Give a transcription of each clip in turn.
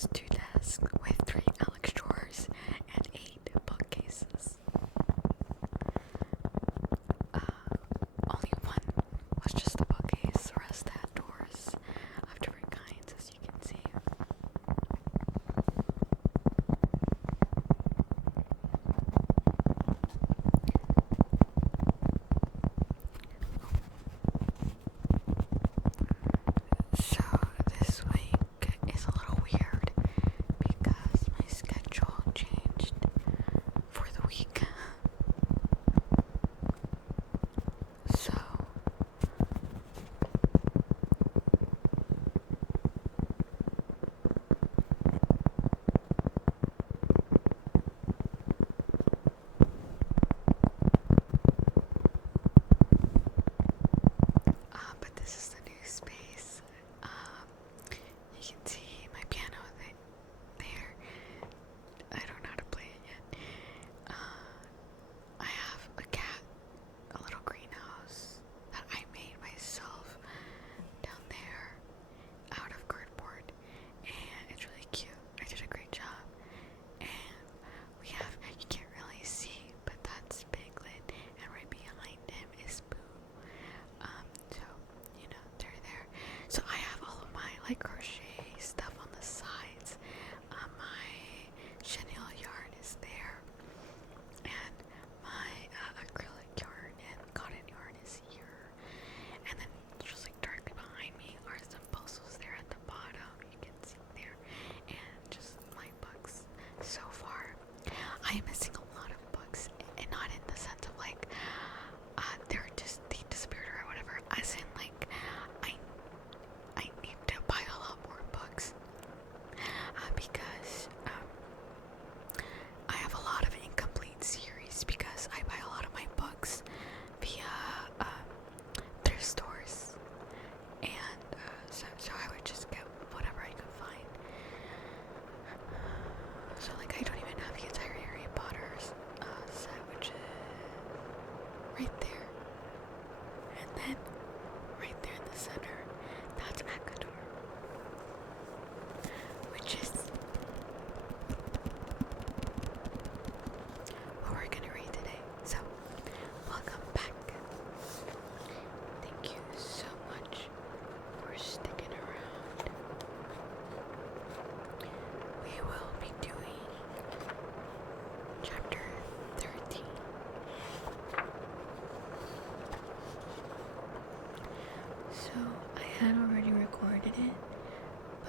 has 2 desks with 3 Alex drawers and 8 bookcases. Only one was just a bookcase, the rest had doors of different kinds, as you can see. So this week is a little weird because my schedule changed for the week. So but this is the new space. You can see my piano there. I don't know how to play it yet. I have a cat, a little greenhouse that I made myself down there out of cardboard, and it's really cute. I did a great job. And we have, you can't really see, but that's Piglet, and right behind him is Boo. So, they're there. So I have all of my crochet stuff on the sides. My chenille yarn is there, and my acrylic yarn and cotton yarn is here. And then just directly behind me are some puzzles there at the bottom. You can see there, and just my books. So far, I am missing a lot of books, and not in the sense of they're just they disappeared or whatever. As in I need to buy a lot more books because I have a lot of incomplete series because I buy a lot of my books via thrift stores, and so I would just get whatever I could find. So I don't even have the entire Harry Potter set, which is right there, and then right there in the center, that's ACOTAR, which is what we're gonna read today. So, welcome back. Thank you so much for sticking around. We will be doing chapter 13. So I had already recorded it,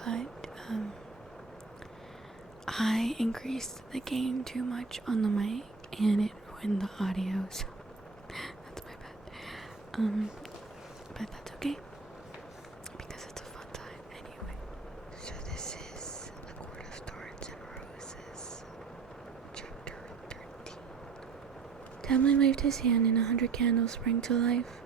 but I increased the gain too much on the mic and it ruined the audio, so that's my bad. But that's okay because it's a fun time anyway. So this is A Court of Thorns and Roses, chapter 13. Tamlin waved his hand and 100 candles sprang to life.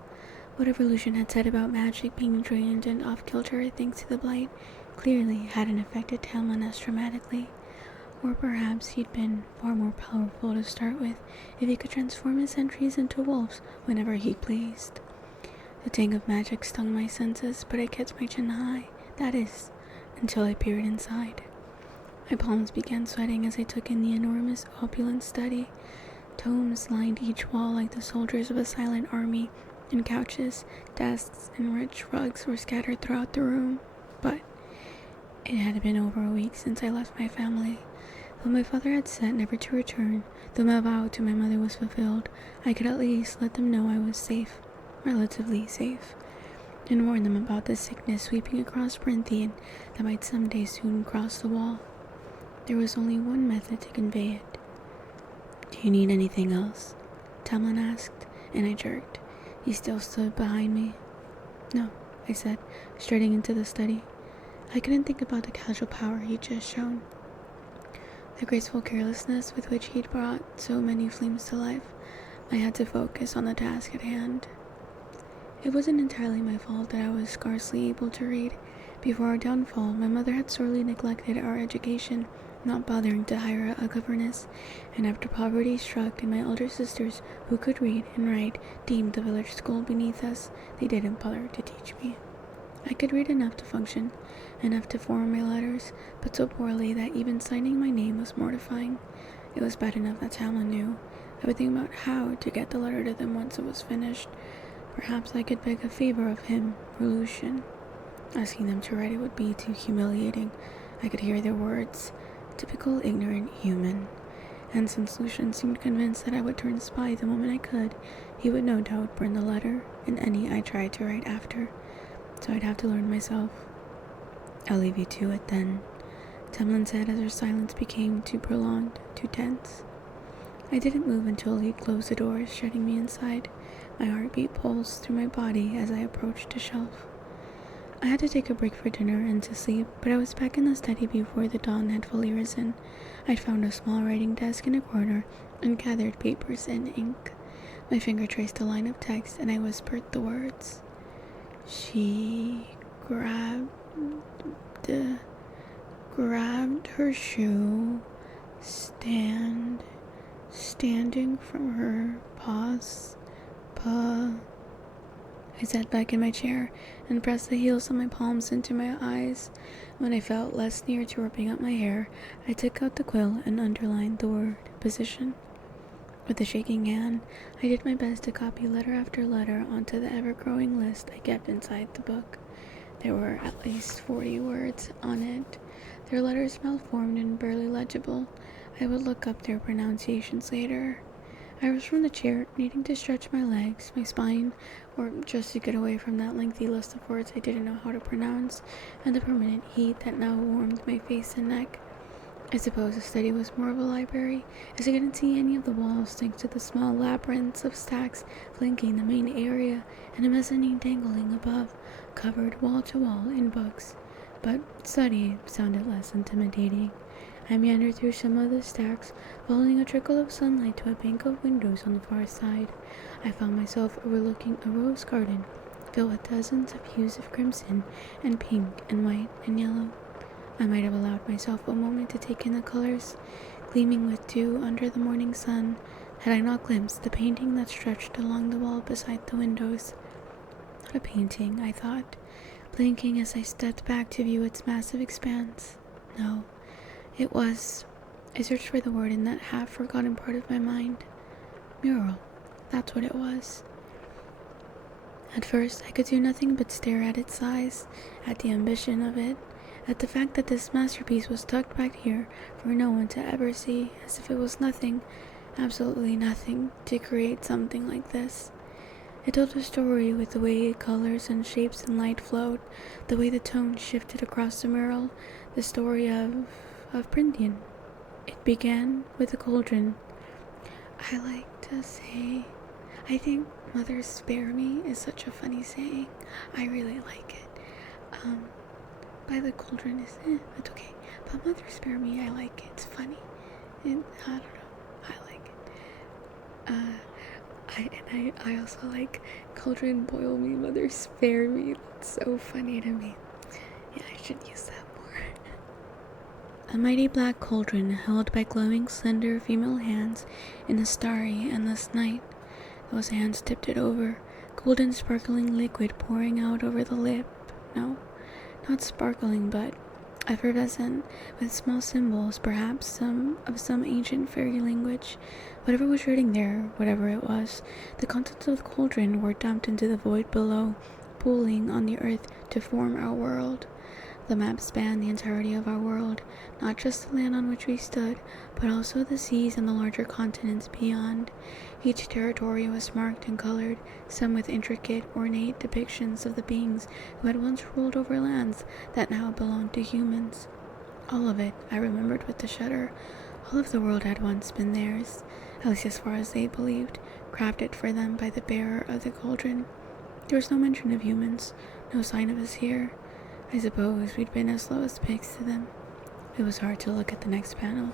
Whatever Lucian had said about magic being drained and off-kilter thanks to the blight clearly hadn't affected Tamlin as dramatically. Or perhaps he'd been far more powerful to start with if he could transform his sentries into wolves whenever he pleased. The tang of magic stung my senses, but I kept my chin high, that is, until I peered inside. My palms began sweating as I took in the enormous, opulent study. Tomes lined each wall like the soldiers of a silent army, and couches, desks, and rich rugs were scattered throughout the room. But it had been over a week since I left my family. Though my father had said never to return, though my vow to my mother was fulfilled, I could at least let them know I was safe, relatively safe, and warn them about the sickness sweeping across Brinthian that might someday soon cross the wall. There was only one method to convey it. "Do you need anything else?" Tamlin asked, and I jerked. He still stood behind me. "No," I said, striding into the study. I couldn't think about the casual power he'd just shown, the graceful carelessness with which he'd brought so many flames to life. I had to focus on the task at hand. It wasn't entirely my fault that I was scarcely able to read. Before our downfall, my mother had sorely neglected our education, not bothering to hire a governess, and after poverty struck and my older sisters, who could read and write, deemed the village school beneath us, they didn't bother to teach me. I could read enough to function, enough to form my letters, but so poorly that even signing my name was mortifying. It was bad enough that Tamlin knew. I would think about how to get the letter to them once it was finished. Perhaps I could beg a favor of him or Lucian. Asking them to write it would be too humiliating. I could hear their words. Typical ignorant human. And since Lucian seemed convinced that I would turn spy the moment I could, he would no doubt burn the letter and any I tried to write after. So I'd have to learn myself. I'll leave you to it then, Tamlin said as our silence became too prolonged, too tense. I didn't move until he closed the doors, shutting me inside. My heartbeat pulsed through my body as I approached the shelf. I had to take a break for dinner and to sleep, but I was back in the study before the dawn had fully risen. I'd found a small writing desk in a corner and gathered papers and ink. My finger traced a line of text and I whispered the words. She grabbed her shoe, standing from her I sat back in my chair and pressed the heels of my palms into my eyes. When I felt less near to ripping up my hair, I took out the quill and underlined the word position. With a shaking hand, I did my best to copy letter after letter onto the ever-growing list I kept inside the book. There were at least 40 words on it. Their letters malformed and barely legible. I would look up their pronunciations later. I rose from the chair, needing to stretch my legs, my spine, or just to get away from that lengthy list of words I didn't know how to pronounce, and the permanent heat that now warmed my face and neck. I suppose the study was more of a library, as I couldn't see any of the walls thanks to the small labyrinths of stacks flanking the main area and a mezzanine dangling above, covered wall to wall in books. But study sounded less intimidating. I meandered through some of the stacks, following a trickle of sunlight to a bank of windows on the far side. I found myself overlooking a rose garden, filled with dozens of hues of crimson and pink and white and yellow. I might have allowed myself a moment to take in the colors, gleaming with dew under the morning sun, had I not glimpsed the painting that stretched along the wall beside the windows. Not a painting, I thought, blinking as I stepped back to view its massive expanse. No. It was. I searched for the word in that half-forgotten part of my mind. Mural. That's what it was. At first, I could do nothing but stare at its size, at the ambition of it, at the fact that this masterpiece was tucked back here for no one to ever see, as if it was nothing, absolutely nothing, to create something like this. It told a story with the way colors and shapes and light flowed, the way the tone shifted across the mural, the story of Prindian. It began with a cauldron. I like to say, I think "Mother spare me" is such a funny saying. I really like it. By the cauldron is, that's okay. But "Mother spare me," I like it. It's funny. And I don't know. I like it. I also like "Cauldron boil me, mother spare me." That's so funny to me. Yeah, I should use that more. A mighty black cauldron held by glowing, slender female hands in the starry, endless night. Those hands tipped it over, golden sparkling liquid pouring out over the lip. No, not sparkling, but effervescent, with small symbols, perhaps of some ancient fairy language. Whatever was written there, whatever it was, the contents of the cauldron were dumped into the void below, pooling on the earth to form our world. The map spanned the entirety of our world, not just the land on which we stood, but also the seas and the larger continents beyond. Each territory was marked and colored, some with intricate, ornate depictions of the beings who had once ruled over lands that now belonged to humans. All of it, I remembered with a shudder. All of the world had once been theirs, at least as far as they believed, crafted for them by the bearer of the cauldron. There was no mention of humans, no sign of us here. I suppose we'd been as slow as pigs to them. It was hard to look at the next panel.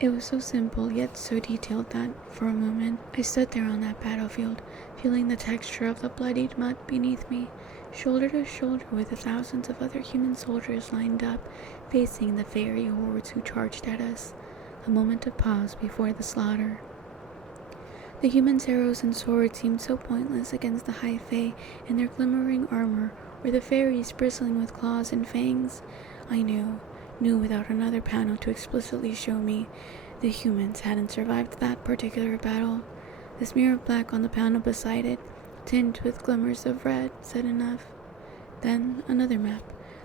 It was so simple, yet so detailed that, for a moment, I stood there on that battlefield, feeling the texture of the bloodied mud beneath me, shoulder to shoulder with the thousands of other human soldiers lined up, facing the fairy hordes who charged at us. A moment of pause before the slaughter. The humans' arrows and swords seemed so pointless against the high fae in their glimmering armor, or the fairies bristling with claws and fangs. I knew without another panel to explicitly show me, the humans hadn't survived that particular battle. The smear of black on the panel beside it, tinged with glimmers of red, said enough. Then another map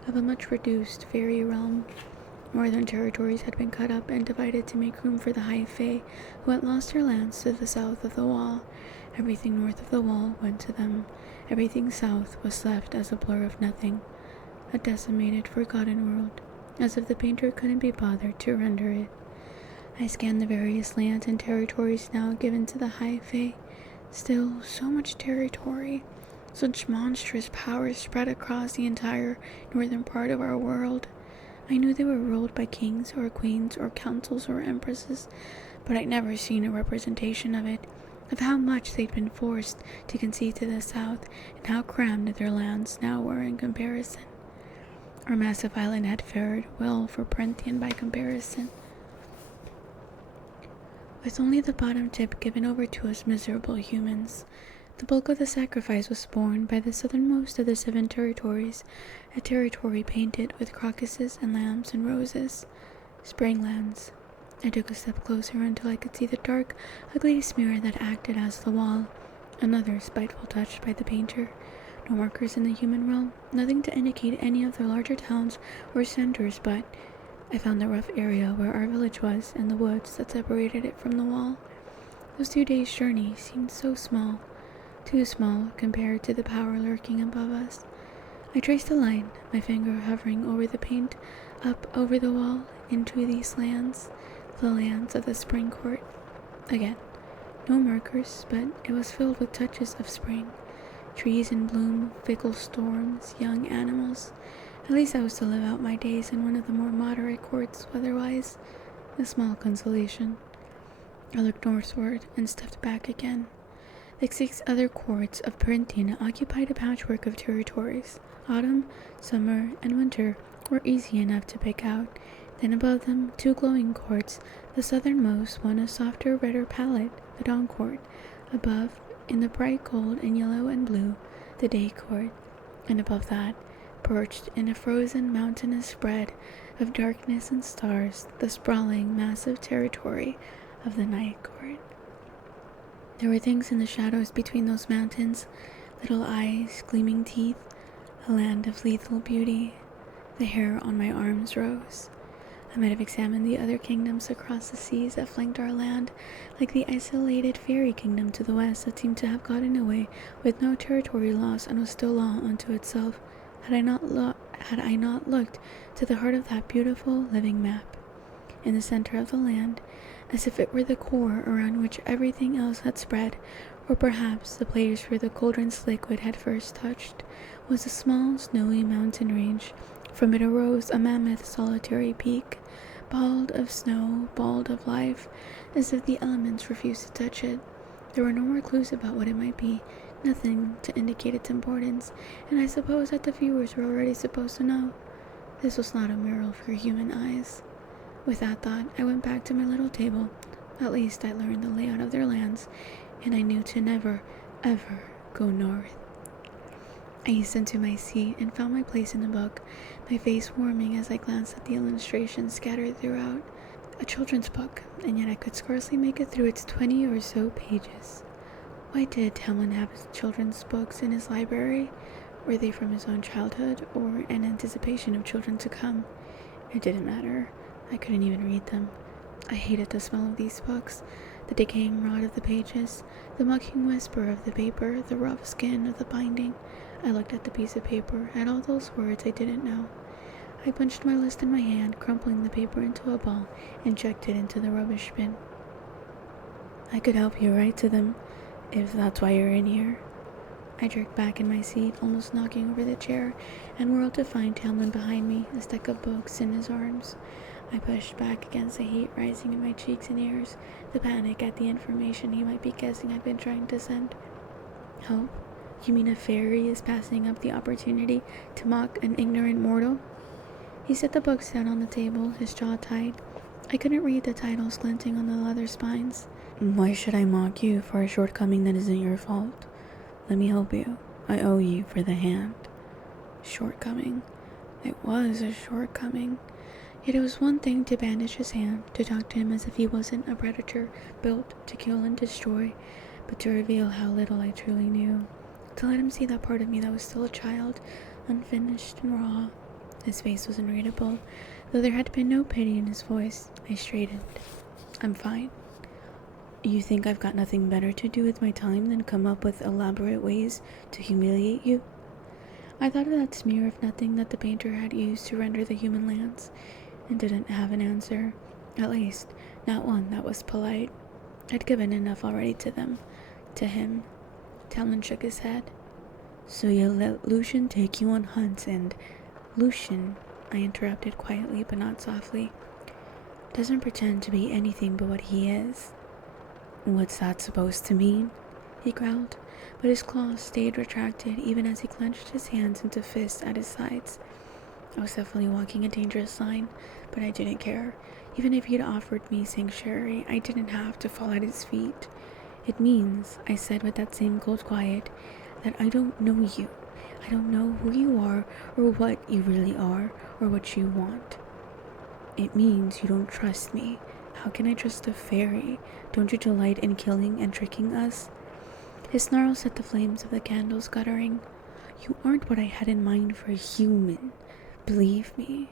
of a much reduced fairy realm. Northern territories had been cut up and divided to make room for the high fae, who had lost their lands to the south of the wall. Everything north of the wall went to them. Everything south was left as a blur of nothing, a decimated, forgotten world, as if the painter couldn't be bothered to render it. I scanned the various lands and territories now given to the high fae. Still, so much territory. Such monstrous powers spread across the entire northern part of our world. I knew they were ruled by kings or queens or councils or empresses, but I'd never seen a representation of it, of how much they'd been forced to concede to the south and how crammed their lands now were in comparison. Our massive island had fared well for Parenthian by comparison, with only the bottom tip given over to us miserable humans. The bulk of the sacrifice was borne by the southernmost of the 7 territories, a territory painted with crocuses and lambs and roses. Springlands. I took a step closer until I could see the dark, ugly smear that acted as the wall. Another spiteful touch by the painter. No markers in the human realm, nothing to indicate any of the larger towns or centers, but I found the rough area where our village was and the woods that separated it from the wall. Those 2 days' journey seemed so small. Too small compared to the power lurking above us. I traced a line, my finger hovering over the paint, up over the wall, into these lands, the lands of the spring court. Again, no markers, but it was filled with touches of spring. Trees in bloom, fickle storms, young animals. At least I was to live out my days in one of the more moderate courts weather-wise, a small consolation. I looked northward and stepped back again. The 6 other courts of Parenthian occupied a patchwork of territories. Autumn, summer, and winter were easy enough to pick out. Then above them, 2 glowing courts, the southernmost one a softer, redder palette, the dawn court. Above, in the bright gold and yellow and blue, the day court. And above that, perched in a frozen mountainous spread of darkness and stars, the sprawling, massive territory of the night court. There were things in the shadows between those mountains, little eyes, gleaming teeth, a land of lethal beauty. The hair on my arms rose. I might have examined the other kingdoms across the seas that flanked our land, like the isolated fairy kingdom to the west that seemed to have gotten away with no territory loss and was still law unto itself, had I not looked to the heart of that beautiful living map. In the center of the land, as if it were the core around which everything else had spread, or perhaps the place where the cauldron's liquid had first touched, was a small, snowy mountain range. From it arose a mammoth solitary peak, bald of snow, bald of life, as if the elements refused to touch it. There were no more clues about what it might be, nothing to indicate its importance, and I suppose that the viewers were already supposed to know. This was not a mural for human eyes. With that thought, I went back to my little table. At least I learned the layout of their lands, and I knew to never, ever go north. I eased into my seat and found my place in the book, my face warming as I glanced at the illustrations scattered throughout. A children's book, and yet I could scarcely make it through its 20 or so pages. Why did Tamlin have his children's books in his library? Were they from his own childhood, or in anticipation of children to come? It didn't matter. I couldn't even read them. I hated the smell of these books, the decaying rot of the pages, the mocking whisper of the paper, the rough skin of the binding. I looked at the piece of paper, at all those words I didn't know. I punched my list in my hand, crumpling the paper into a ball, and chucked it into the rubbish bin. I could help you write to them, if that's why you're in here. I jerked back in my seat, almost knocking over the chair, and whirled to find Tamlin behind me, a stack of books in his arms. I pushed back against the heat rising in my cheeks and ears, the panic at the information he might be guessing I'd been trying to send. Help? You mean a fairy is passing up the opportunity to mock an ignorant mortal? He set the books down on the table, his jaw tight. I couldn't read the titles glinting on the leather spines. Why should I mock you for a shortcoming that isn't your fault? Let me help you. I owe you for the hand. Shortcoming. It was a shortcoming. Yet it was one thing to bandage his hand, to talk to him as if he wasn't a predator built to kill and destroy, but to reveal how little I truly knew. To let him see that part of me that was still a child, unfinished and raw. His face was unreadable, though there had been no pity in his voice. I straightened. I'm fine. You think I've got nothing better to do with my time than come up with elaborate ways to humiliate you? I thought of that smear of nothing that the painter had used to render the human lands, and didn't have an answer. At least, not one that was polite. I'd given enough already to them. To him. Talon shook his head. So you let Lucian take you on hunts and... Lucian, I interrupted quietly but not softly, doesn't pretend to be anything but what he is. What's that supposed to mean? He growled, but his claws stayed retracted even as he clenched his hands into fists at his sides. I was definitely walking a dangerous line, but I didn't care. Even if he'd offered me sanctuary, I didn't have to fall at his feet. It means, I said with that same cold quiet, that I don't know you. I don't know who you are, or what you really are, or what you want. It means you don't trust me. How can I trust a fairy? Don't you delight in killing and tricking us? His snarl set the flames of the candles guttering. You aren't what I had in mind for a human. Believe me.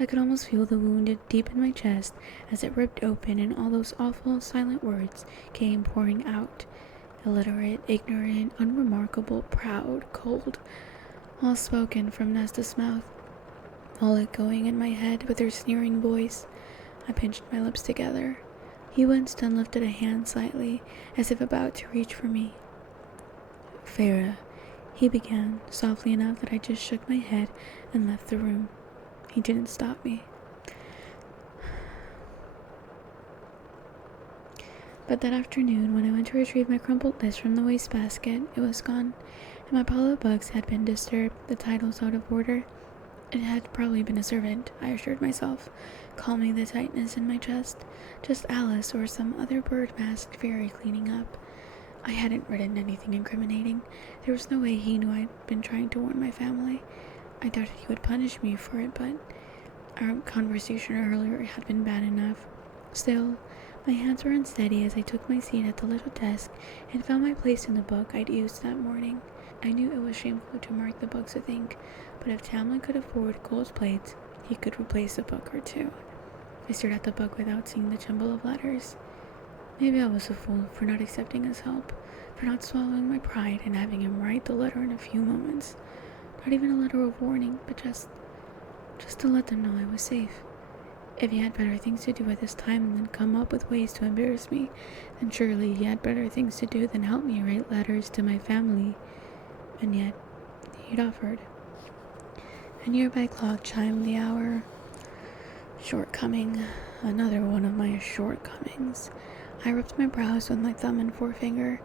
I could almost feel the wound deep in my chest as it ripped open and all those awful silent words came pouring out. Illiterate, ignorant, unremarkable, proud, cold, all spoken from Nesta's mouth, all echoing in my head with her sneering voice. I pinched my lips together. He winced and lifted a hand slightly, as if about to reach for me. Farah, he began, softly enough that I just shook my head and left the room. He didn't stop me. But that afternoon, when I went to retrieve my crumpled list from the wastebasket, it was gone, and my pile of books had been disturbed, the titles out of order. It had probably been a servant, I assured myself, calming the tightness in my chest. Just Alice or some other bird-masked fairy cleaning up. I hadn't written anything incriminating. There was no way he knew I'd been trying to warn my family. I doubted he would punish me for it, but our conversation earlier had been bad enough. Still, my hands were unsteady as I took my seat at the little desk and found my place in the book I'd used that morning. I knew it was shameful to mark the books with ink, but if Tamlin could afford gold plates, he could replace a book or two. I stared at the book without seeing the jumble of letters. Maybe I was a fool for not accepting his help, for not swallowing my pride and having him write the letter in a few moments. Not even a letter of warning, but just to let them know I was safe. If he had better things to do with his time than come up with ways to embarrass me, then surely he had better things to do than help me write letters to my family. And yet, he'd offered. A nearby clock chimed the hour. Shortcoming. Another one of my shortcomings. I rubbed my brows with my thumb and forefinger.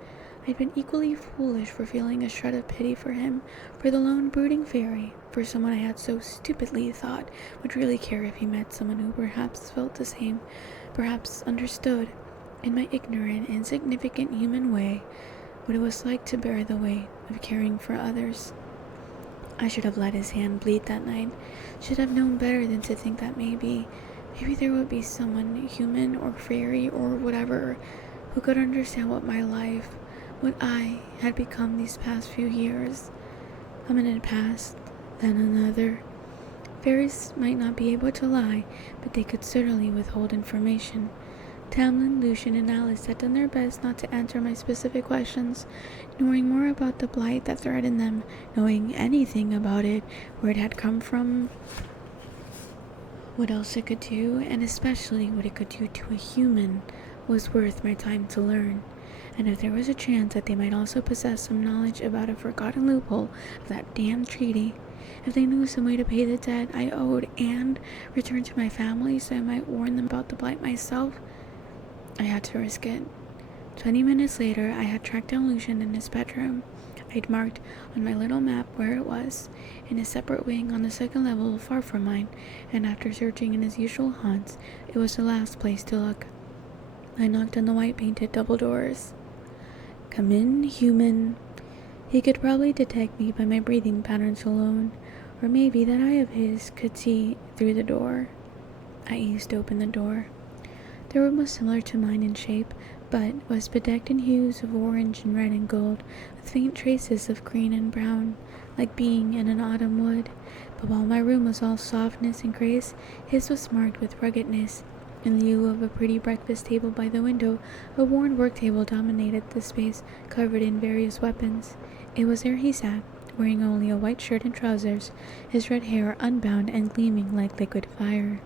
I'd been equally foolish for feeling a shred of pity for him, for the lone brooding fairy, for someone I had so stupidly thought would really care if he met someone who perhaps felt the same, perhaps understood, in my ignorant, insignificant human way, what it was like to bear the weight of caring for others. I should have let his hand bleed that night, should have known better than to think that maybe there would be someone, human or fairy or whatever, who could understand what my life, what I had become these past few years. A minute passed, then another. Fairies might not be able to lie, but they could certainly withhold information. Tamlin, Lucian, and Alice had done their best not to answer my specific questions, knowing more about the blight that threatened them, knowing anything about it, where it had come from, what else it could do, and especially what it could do to a human, was worth my time to learn. And if there was a chance that they might also possess some knowledge about a forgotten loophole of that damned treaty, if they knew some way to pay the debt I owed and return to my family so I might warn them about the blight myself, I had to risk it. 20 minutes later, I had tracked down Lucian in his bedroom. I'd marked on my little map where it was, in a separate wing on the second level far from mine, and after searching in his usual haunts, it was the last place to look. I knocked on the white-painted double doors. "Come in, human." He could probably detect me by my breathing patterns alone, or maybe that eye of his could see through the door. I eased open the door. The room was similar to mine in shape, but was bedecked in hues of orange and red and gold, with faint traces of green and brown, like being in an autumn wood. But while my room was all softness and grace, his was marked with ruggedness. In lieu of a pretty breakfast table by the window, a worn work table dominated the space, covered in various weapons. It was there he sat, wearing only a white shirt and trousers, his red hair unbound and gleaming like liquid fire.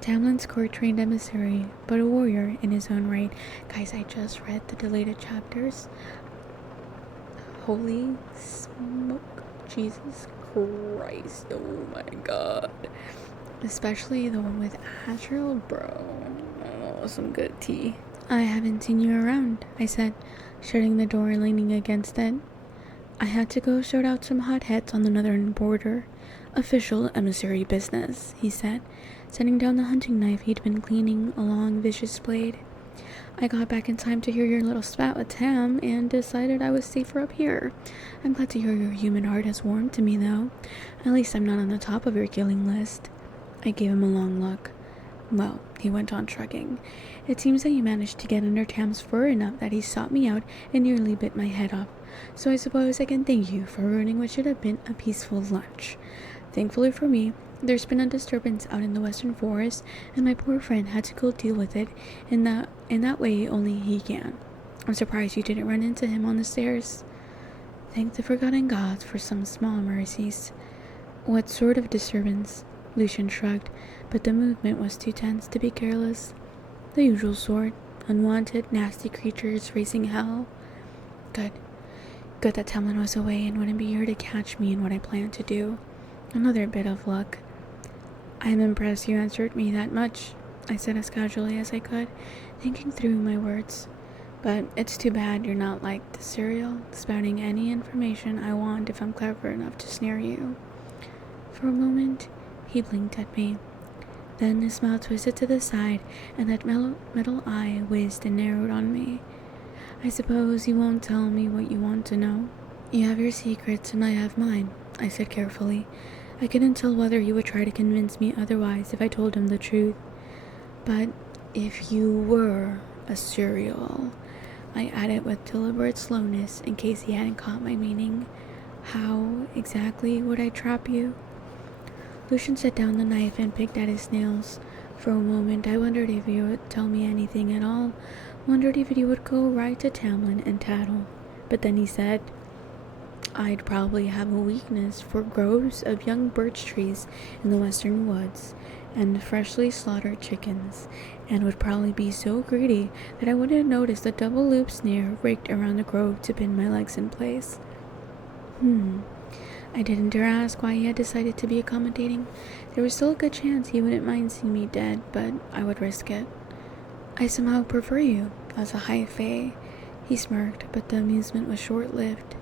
Tamlin's court-trained emissary, but a warrior in his own right. Guys, I just read the deleted chapters. Holy smoke. Jesus Christ. Oh my god. Especially the one with Azrael, bro. Oh, some good tea. "I haven't seen you around," I said, shutting the door and leaning against it. "I had to go sort out some hotheads on the northern border. Official emissary business," he said, setting down the hunting knife he'd been cleaning a long, vicious blade. "I got back in time to hear your little spat with Tam and decided I was safer up here. I'm glad to hear your human heart has warmed to me, though. At least I'm not on the top of your killing list." I gave him a long look. "Well," he went on, shrugging, "it seems that you managed to get under Tam's fur enough that he sought me out and nearly bit my head off. So I suppose I can thank you for ruining what should have been a peaceful lunch. Thankfully for me, there's been a disturbance out in the western forest, and my poor friend had to go deal with it in that way only he can. I'm surprised you didn't run into him on the stairs." "Thank the forgotten gods for some small mercies." "What sort of disturbance?" Lucian shrugged, but the movement was too tense to be careless. "The usual sort. Unwanted, nasty creatures raising hell." Good. Good that Tamlin was away and wouldn't be here to catch me in what I planned to do. Another bit of luck. "I'm impressed you answered me that much," I said as casually as I could, thinking through my words. "But it's too bad you're not like the serial, spouting any information I want if I'm clever enough to snare you." For a moment, he blinked at me. Then his mouth twisted to the side, and that metal eye whizzed and narrowed on me. "I suppose you won't tell me what you want to know?" "You have your secrets and I have mine," I said carefully. I couldn't tell whether he would try to convince me otherwise if I told him the truth. "But if you were a serial," I added with deliberate slowness in case he hadn't caught my meaning, "how exactly would I trap you?" Lucian set down the knife and picked at his nails. For a moment I wondered if he would tell me anything at all, wondered if he would go right to Tamlin and tattle. But then he said, "I'd probably have a weakness for groves of young birch trees in the western woods, and freshly slaughtered chickens, and would probably be so greedy that I wouldn't notice the double loop snare rigged around the grove to pin my legs in place." I didn't dare ask why he had decided to be accommodating. There was still a good chance he wouldn't mind seeing me dead, but I would risk it. "I somehow prefer you as a high fae." He smirked, but the amusement was short-lived.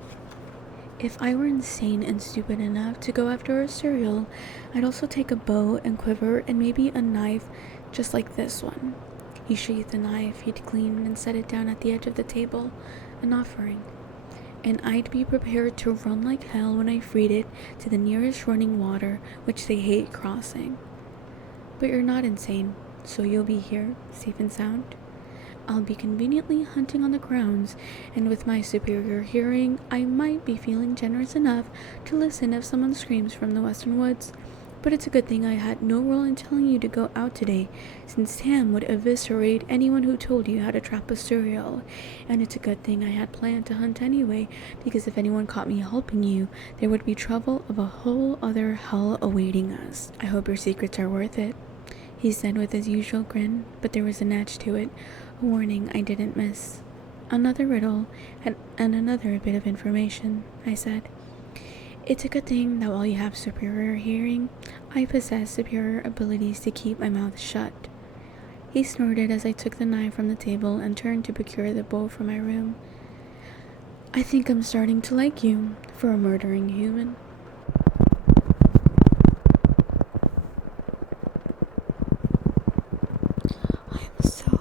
"If I were insane and stupid enough to go after a serial, I'd also take a bow and quiver and maybe a knife just like this one." He sheathed the knife he'd cleaned and set it down at the edge of the table, an offering. "And I'd be prepared to run like hell when I freed it to the nearest running water, which they hate crossing." "But you're not insane, so you'll be here, safe and sound?" "I'll be conveniently hunting on the grounds, and with my superior hearing, I might be feeling generous enough to listen if someone screams from the western woods. But it's a good thing I had no role in telling you to go out today, since Tam would eviscerate anyone who told you how to trap a serial. And it's a good thing I had planned to hunt anyway, because if anyone caught me helping you, there would be trouble of a whole other hell awaiting us. I hope your secrets are worth it," he said with his usual grin, but there was an edge to it, a warning I didn't miss. "Another riddle, and another bit of information," I said. "It's a good thing that while you have superior hearing, I possess superior abilities to keep my mouth shut." He snorted as I took the knife from the table and turned to procure the bow from my room. "I think I'm starting to like you, for a murdering human." I'm so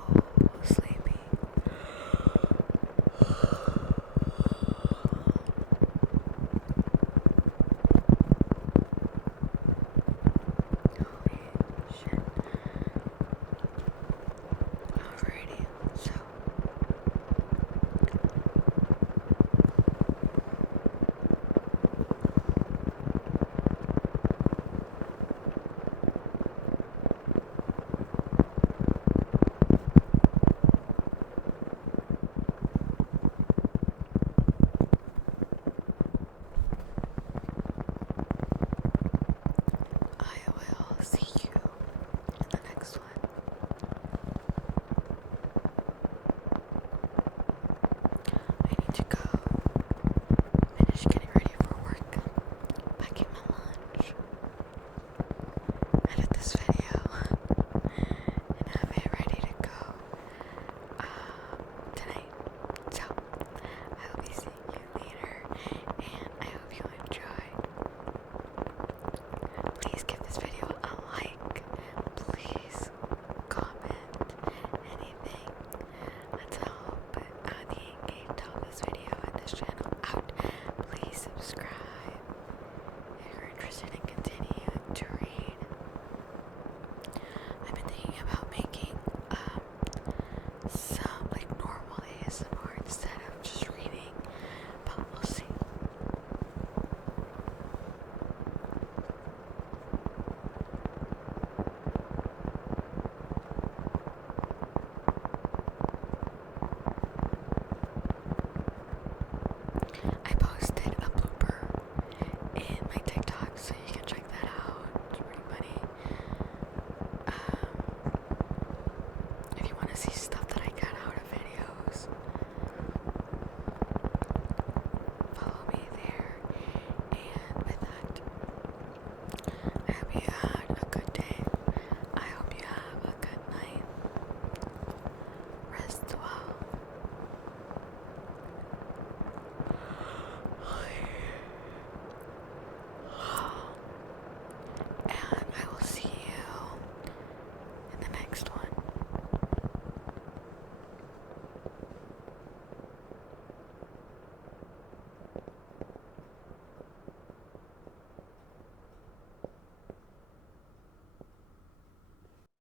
interested in